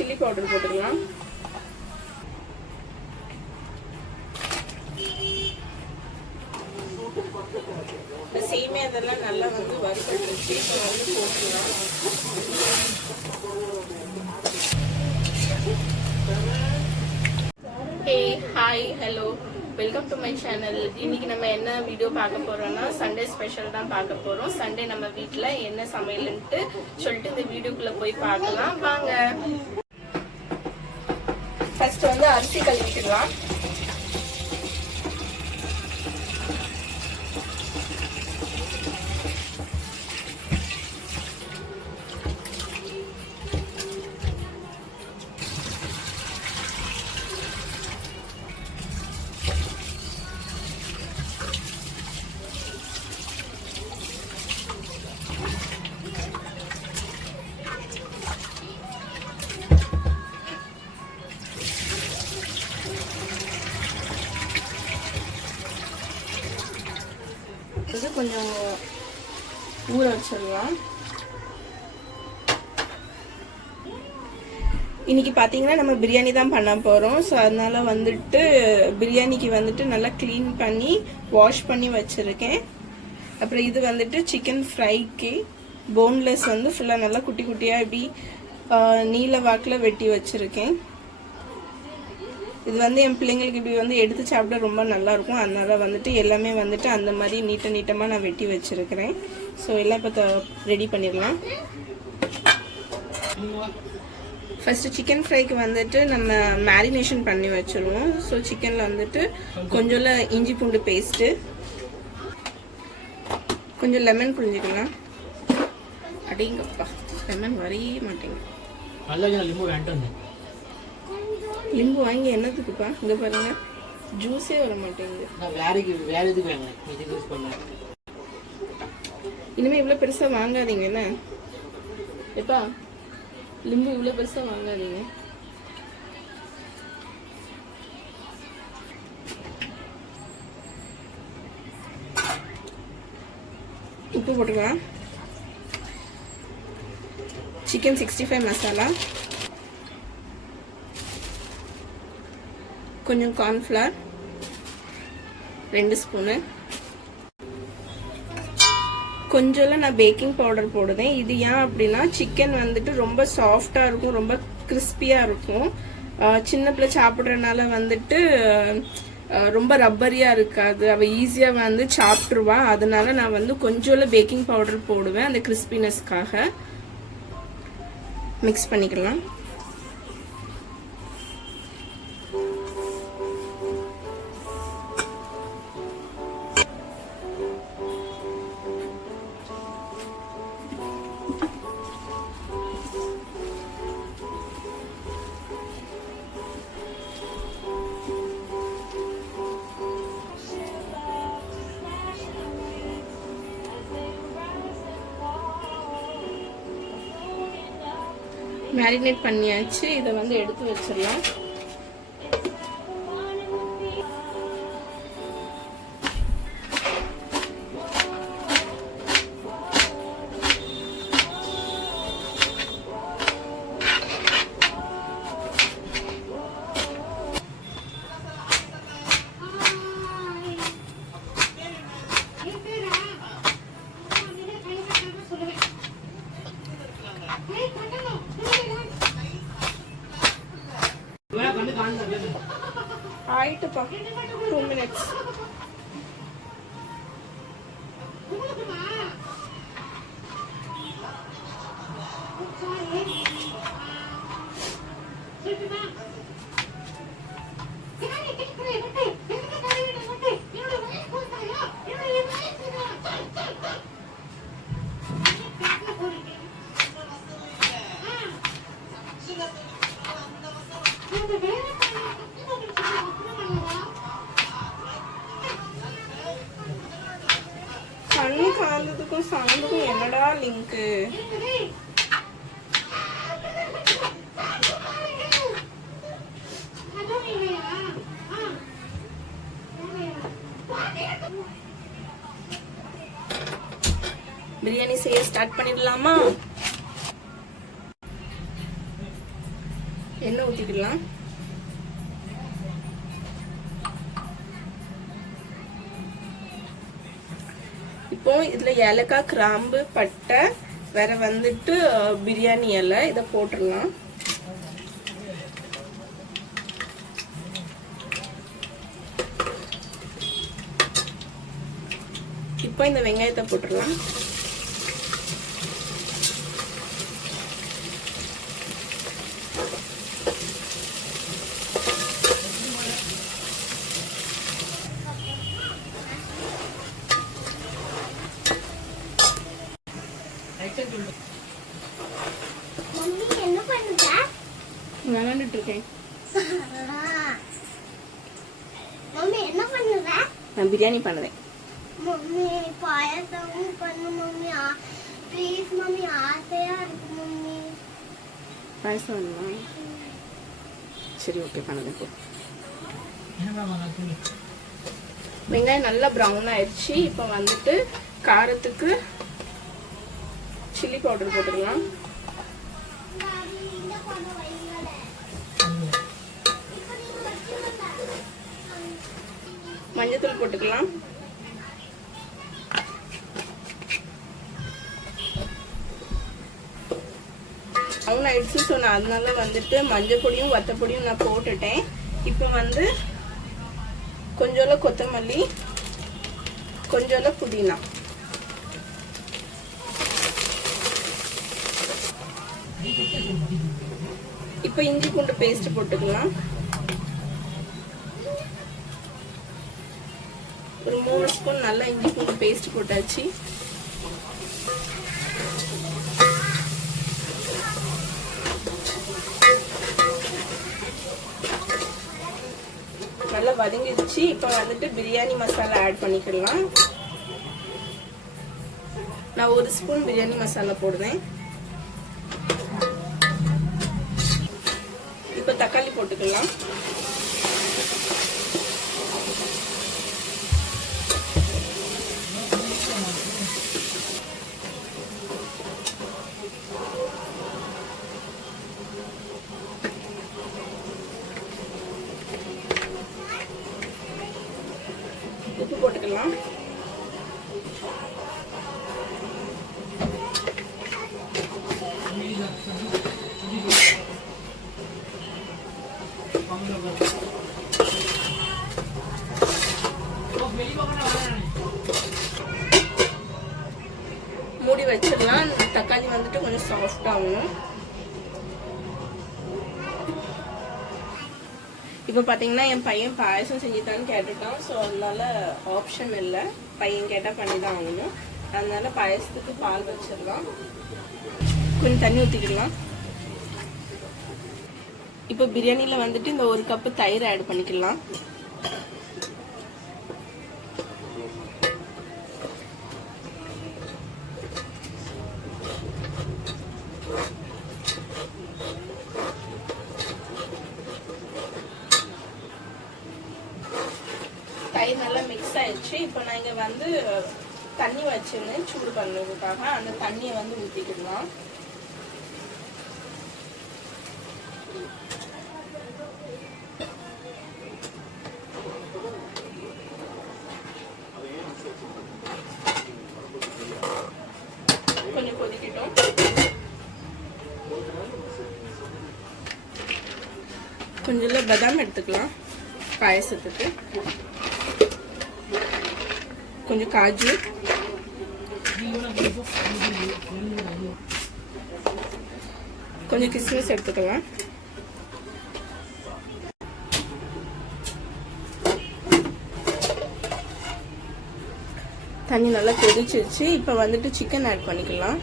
Chilli powder போட்டுக்கலாம். சேமியா இதெல்லாம் நல்லா வந்து வறுபட்டுருச்சு. இப்போ வந்து போட்டுக்கலாம். Hey hi hello welcome to my channel. இன்னைக்கு நம்ம என்ன வீடியோ பார்க்க போறோம்னா சண்டே ஸ்பெஷல் தான் பார்க்க போறோம். சண்டே நம்ம வீட்டில் என்ன சமையல்ன்ட்டு சொல்லிட்டு இந்த வீடியோக்குள்ள போய் பார்க்கலாம் வாங்க. ஃபர்ஸ்ட் வந்து அரிசி கழுவிக்கலாம். கொஞ்சம் ஊற வச்சிடலாம். இன்னைக்கு பார்த்தீங்கன்னா நம்ம பிரியாணி தான் பண்ண போகிறோம். ஸோ அதனால வந்துட்டு பிரியாணிக்கு வந்துட்டு நல்லா க்ளீன் பண்ணி வாஷ் பண்ணி வச்சுருக்கேன். அப்புறம் இது வந்துட்டு சிக்கன் ஃப்ரைக்கு போன்லெஸ் வந்து ஃபுல்லாக நல்லா குட்டி குட்டியாக இப்படி நீல வாக்கில் வெட்டி வச்சுருக்கேன். இது வந்து என் பிள்ளைங்களுக்கு இப்படி வந்து எடுத்து சாப்பிட ரொம்ப நல்லாயிருக்கும். அதனால வந்துட்டு எல்லாமே வந்துட்டு அந்த மாதிரி நீட்டமாக நான் வெட்டி வச்சுருக்கிறேன். ஸோ எல்லாம் இப்போ ரெடி பண்ணிடலாம். ஃபஸ்ட்டு சிக்கன் ஃப்ரைக்கு வந்துட்டு நம்ம மேரினேஷன் பண்ணி வச்சுருவோம். ஸோ சிக்கனில் வந்துட்டு கொஞ்சம் இஞ்சி பூண்டு பேஸ்ட்டு, கொஞ்சம் லெமன் புழிஞ்சிக்கலாம். அடிங்கப்பா லெமன் வரையே மாட்டேங்க. லிம்பு வாங்கி என்னதுக்குப்பா? இங்கே பாருங்க ஜூஸே வர மாட்டேங்குது. இனிமேல் இவ்வளோ பெருசாக வாங்காதீங்க. என்ன எப்பா லிம்பு இவ்வளோ பெருசாக வாங்காதீங்க. உப்பு போட்டுக்கலாம். சிக்கன் 65 மசாலா, கொஞ்சம் கார்ன்ஃப்ளவர் 2 ஸ்பூனு, கொஞ்சம் நான் பேக்கிங் பவுடர் போடுவேன். இது ஏன் அப்படின்னா சிக்கன் வந்துட்டு ரொம்ப சாஃப்டாக இருக்கும், ரொம்ப கிறிஸ்பியாக இருக்கும். சின்ன பிள்ளை சாப்பிட்றதுனால வந்துட்டு ரொம்ப ரப்பரியாக இருக்காது, அவள் ஈஸியாக வந்து சாப்பிட்ருவா. அதனால நான் வந்து கொஞ்சம் பேக்கிங் பவுடர் போடுவேன் அந்த கிறிஸ்பினஸ்க்காக. மிக்ஸ் பண்ணிக்கலாம். மேரினேட் பண்ணியாச்சு. இதை வந்து எடுத்து வச்சிடலாம். ஆயிட்டுப்பா 2 minutes. கண்ணு காந்ததுக்கும் சவுண்டுக்கும் என்னடா லிங்க்கு? பிரியாணி செய்ய ஸ்டார்ட் பண்ணிடலாமா? எண்ணெய் ஊற்றிக்கலாம். இப்போ இதில் ஏலக்காய், கிராம்பு, பட்டை, வேற வந்துட்டு பிரியாணி இலை இதை போட்டுடலாம். இப்போ இந்த வெங்காயத்தை போட்டுடலாம். விளையாண்டுட்டு இருக்கேன். நான் பிரியாணி பண்ணுறேன். மம்மி பாயசமும் பண்ணு மம்மி. ப்ளீஸ் மம்மி, ஆசையா இருக்கு மம்மி. பாயசம் வேணுமா? சரி, ஓகே, பண்ணுறேன். போ. வெங்காயம் நல்லா ப்ரௌன் ஆயிடுச்சு. இப்போ வந்துட்டு காரத்துக்கு சில்லி பவுடர் போட்டுக்கலாம். மஞ்சத்தூள் போட்டுக்கலாம். ப்ரௌன் ஆயிடுச்சு. ஸோ நான் அதனால வந்துட்டு மஞ்சள் பொடியும் வத்தப்பொடியும் நான் போட்டுட்டேன். இப்போ வந்து கொஞ்சோல கொத்தமல்லி, கொஞ்சோல புதினா, இப்போ இஞ்சி பூண்டு பேஸ்ட் போட்டுக்கலாம். ஒரு 3 ஸ்பூன் நல்லா இஞ்சி பூண்டு பேஸ்ட் போட்டாச்சு. நல்லா வதங்கிடுச்சு. இப்போ வந்துட்டு பிரியாணி மசாலா ஆட் பண்ணிக்கலாம். நான் 1 ஸ்பூன் பிரியாணி மசாலா போடுறேன். இப்போ தக்காளி போட்டுக்கலாம். உப்பு போட்டுக்கலாம். மூடி வச்சிடலாம். தக்காளி வந்துட்டு கொஞ்சம் சாஃப்ட் ஆகணும். இப்போ பார்த்தீங்கன்னா என் பையன் பாயசம் செஞ்சுட்டான்னு கேட்டுட்டான். ஸோ அதனால ஆப்ஷன் இல்லை, பையன் கேட்டால் பண்ணி தான் ஆகணும். அதனால பாயசத்துக்கு பால் வச்சிடலாம். கொஞ்சம் தண்ணி ஊற்றிக்கலாம். இப்போ பிரியாணியில் வந்துட்டு இந்த 1 கப்பு தயிர் ஆட் பண்ணிக்கலாம். தயிர் நல்லா மிக்ஸ் ஆயிடுச்சு. இப்போ நான் இங்கே வந்து தண்ணி வச்சிருந்தேன் சூடு பண்ணுறதுக்காக. அந்த தண்ணியை வந்து ஊற்றிக்கலாம். கொஞ்சம் கொதிக்கட்டும். கொஞ்சம் பாதாம் எடுத்துக்கலாம் பாயசத்துக்கு. கொஞ்சம் காஜு, கொஞ்சம் கிஸ்மிஸ் எடுத்துக்கலாம். தண்ணி நல்லா கொதிச்சிருச்சு. இப்போ வந்துட்டு சிக்கன் ஆட் பண்ணிக்கலாம்.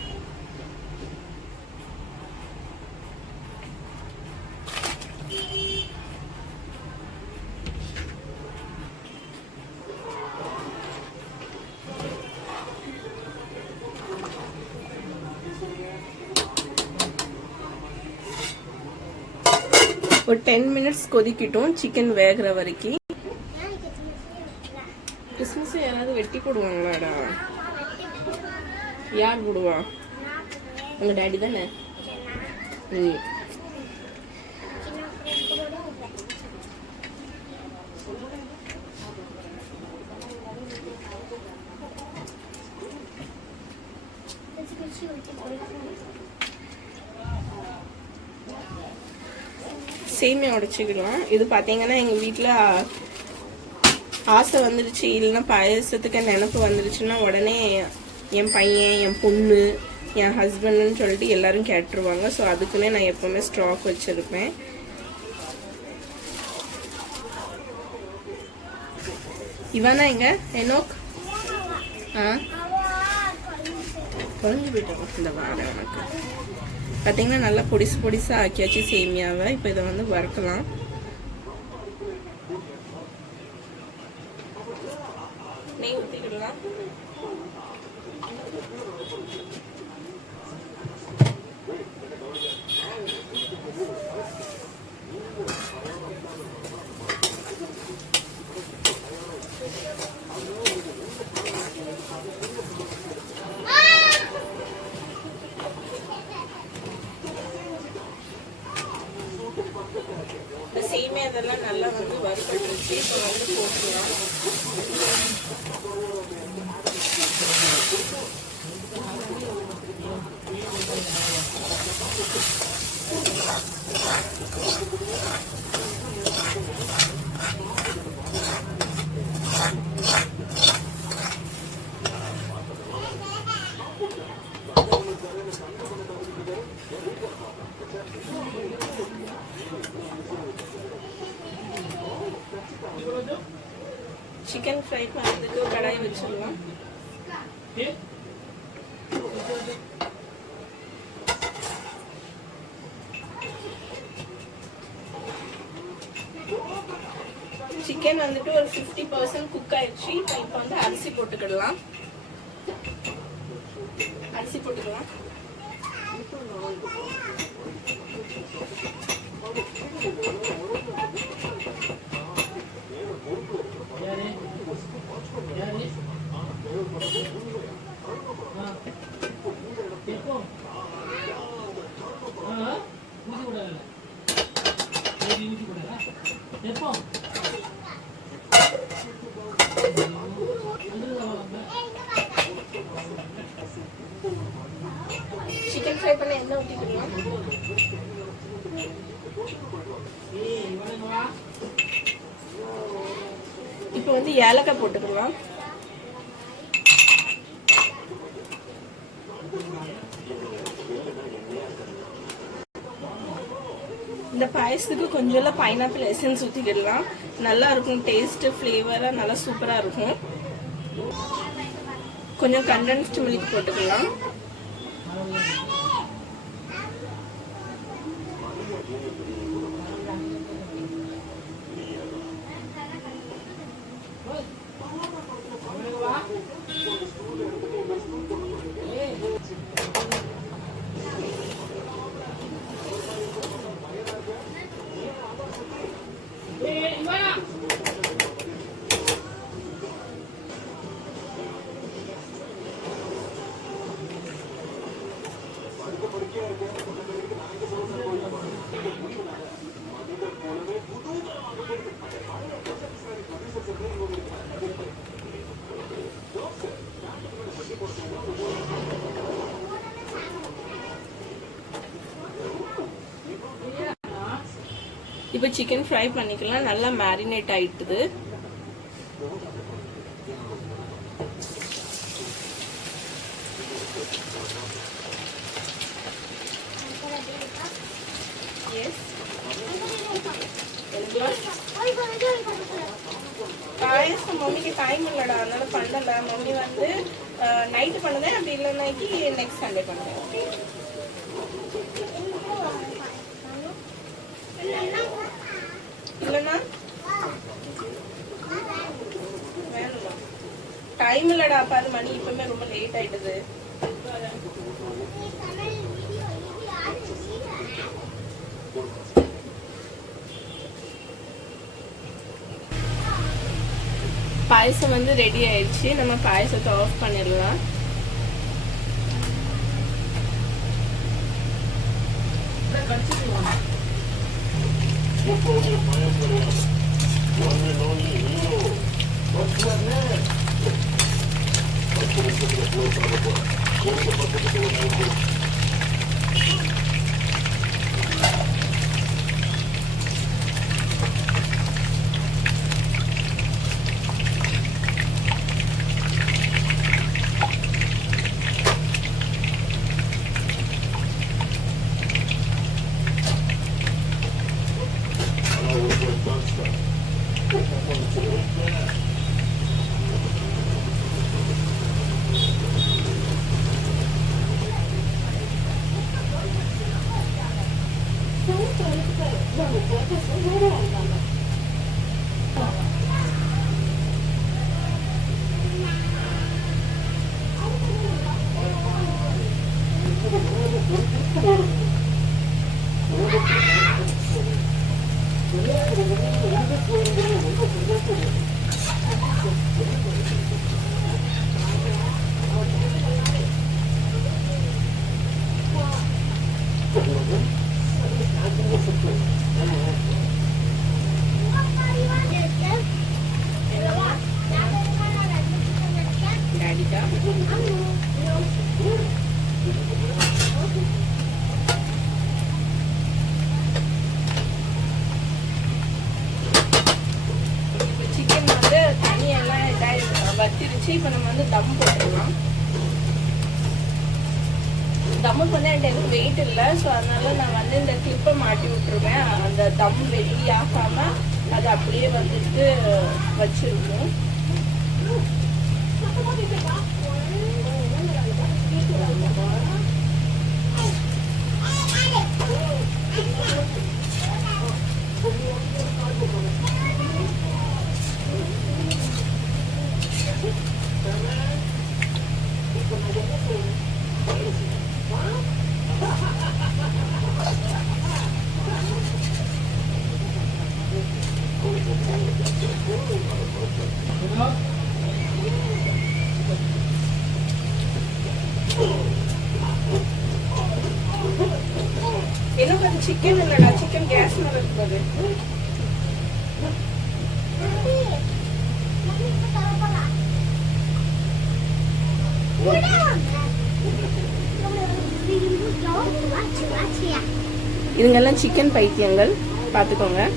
ஒரு 10 மினிட்ஸ் கொதிக்கட்டும் சிக்கன் வேகிற வரைக்கும். கிறிஸ்மஸ் யாராவது வெட்டி போடுவாங்களாடா? யார் போடுவா? உங்க டாடி தானே. சேமியா உடைச்சிக்கலாம். இது பார்த்தீங்கன்னா எங்கள் வீட்டில் ஆசை வந்துருச்சு, இல்லைன்னா பாயசத்துக்கு நினப்பு வந்துருச்சுன்னா உடனே என் பையன், என் பொண்ணு, என் ஹஸ்பண்டுன்னு சொல்லிட்டு எல்லாரும் கேட்டுருவாங்க. ஸோ அதுக்குன்னே நான் எப்போவுமே ஸ்டாக் வச்சுருப்பேன். இவன் தான் எங்க என்னோக் குழஞ்சு போயிட்டோம். இந்த வாழை எனக்கு பார்த்தீங்கன்னா நல்லா பொடிசாக ஆக்கியாச்சு சேமியாவை. இப்போ இதை வந்து வறுக்கலாம். நெய் ஊற்றிக்கிடலாம். சேமியா இதெல்லாம் நல்லா வந்து வறுபட்டுருச்சு. இப்போ வந்து போட்டுக்கலாம். சிக்கன் ஃப்ரை பண்ணுறதுக்கு கடாய் வச்சிடலாம். சிக்கன் வந்துட்டு ஒரு 50% குக் ஆயிடுச்சு. இப்போ வந்து அரிசி போட்டுக்கிடலாம். அரிசி போட்டுக்கலாம். சிக்கன் ஃப்ரை பண்ண எண்ணெய் ஊற்றிக்கலாம். இப்போ வந்து ஏலக்காய் போட்டுக்கலாம். இந்த பாயசத்துக்கு கொஞ்சம் பைனாப்பிள் எசன்ஸ் ஊற்றிக்கிடலாம். நல்லா இருக்கும். டேஸ்ட்டு ஃப்ளேவராக நல்லா சூப்பராக இருக்கும். கொஞ்சம் கண்டென்ஸ்டு மில்க் போட்டுக்கலாம். இப்போ சிக்கன் ஃப்ரை பண்ணிக்கலாம். நல்லா மேரினேட் ஆயிட்டுது. பாயசம் மம்மிக்கு டைம் இல்லடா, அதனால பண்ணல. மம்மி வந்து நைட்டு பண்ணுதேன், அப்படி இல்லைன்னாக்கி நெக்ஸ்ட் சண்டே பண்ணுவேன். ஓகே இல்லைண்ணா வேணுமா? டைம் இல்லடா. அப்போ அது மணி இப்பவுமே ரொம்ப லேட் ஆயிடுது. பாயசம் வந்து ரெடி ஆயிடுச்சு. நம்ம பாயசத்தை ஆஃப் பண்ணிடலாம். சிக்கன் வந்து தண்ணியெல்லாம் வத்திருச்சு. இப்போ நம்ம வந்து தம் போட்டுடலாம். தம்முக்கு வந்து எனக்கு வெயிட் இல்லை, ஸோ அதனால நான் வந்து இந்த கிளிப்பை மாட்டி விட்டுருவேன். அந்த தம் வெளியாகாம அது அப்படியே வந்துட்டு வச்சிருக்கோம். எனக்கு அது சிக்கன் இல்லடா, சிக்கன் கேஸ் மேல இருக்குது. இதுங்கெல்லாம் சிக்கன் பைத்தியங்கள், பாத்துக்கோங்க.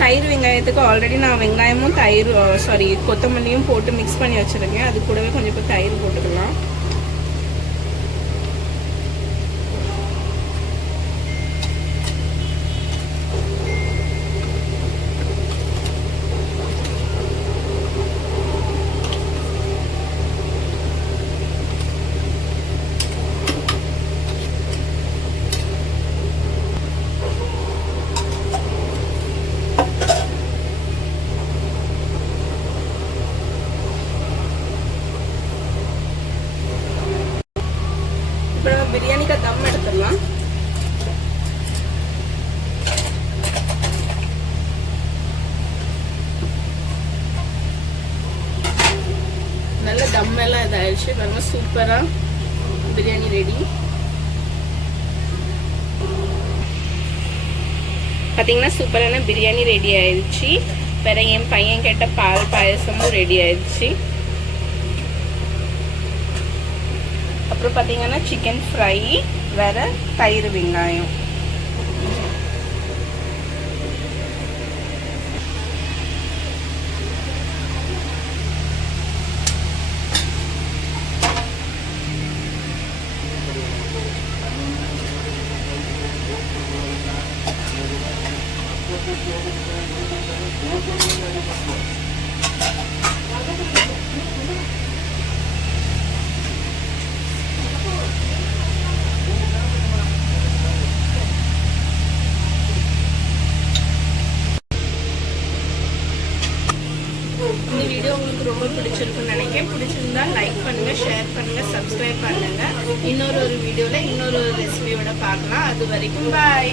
தயிர் வெங்காயத்துக்கு ஆல்ரெடி நான் வெங்காயமும் தயிர் கொத்தமல்லியும் போட்டு மிக்ஸ் பண்ணி வச்சுருக்கேன். அது கூடவே கொஞ்சம் இப்போ தயிர் போட்டுக்கலாம். बिरयानी का दम எடுத்துடலாம். நல்ல தம் எல்லாம் இதாயிடுச்சு. பாருங்க, சூப்பரா பிரியாணி ரெடி. பாத்தீங்கன்னா சூப்பரான பிரியாணி ரெடி ஆயிடுச்சு. வேற என் பையன் கேட்ட பால் பாயசமும் ரெடி ஆயிடுச்சு. அப்புறம் பார்த்தீங்கன்னா சிக்கன் ஃப்ரை, வேற தயிர் வெங்காயம். இந்த வீடியோ உங்களுக்கு ரொம்ப பிடிச்சிருக்குன்னு நினைக்கிறேன். பிடிச்சிருந்தா லைக் பண்ணுங்க, ஷேர் பண்ணுங்க, சப்ஸ்கிரைப் பண்ணுங்க. இன்னொரு வீடியோல இன்னொரு ரெசிபியோட பார்க்கலாம். அது வரைக்கும் பாய்.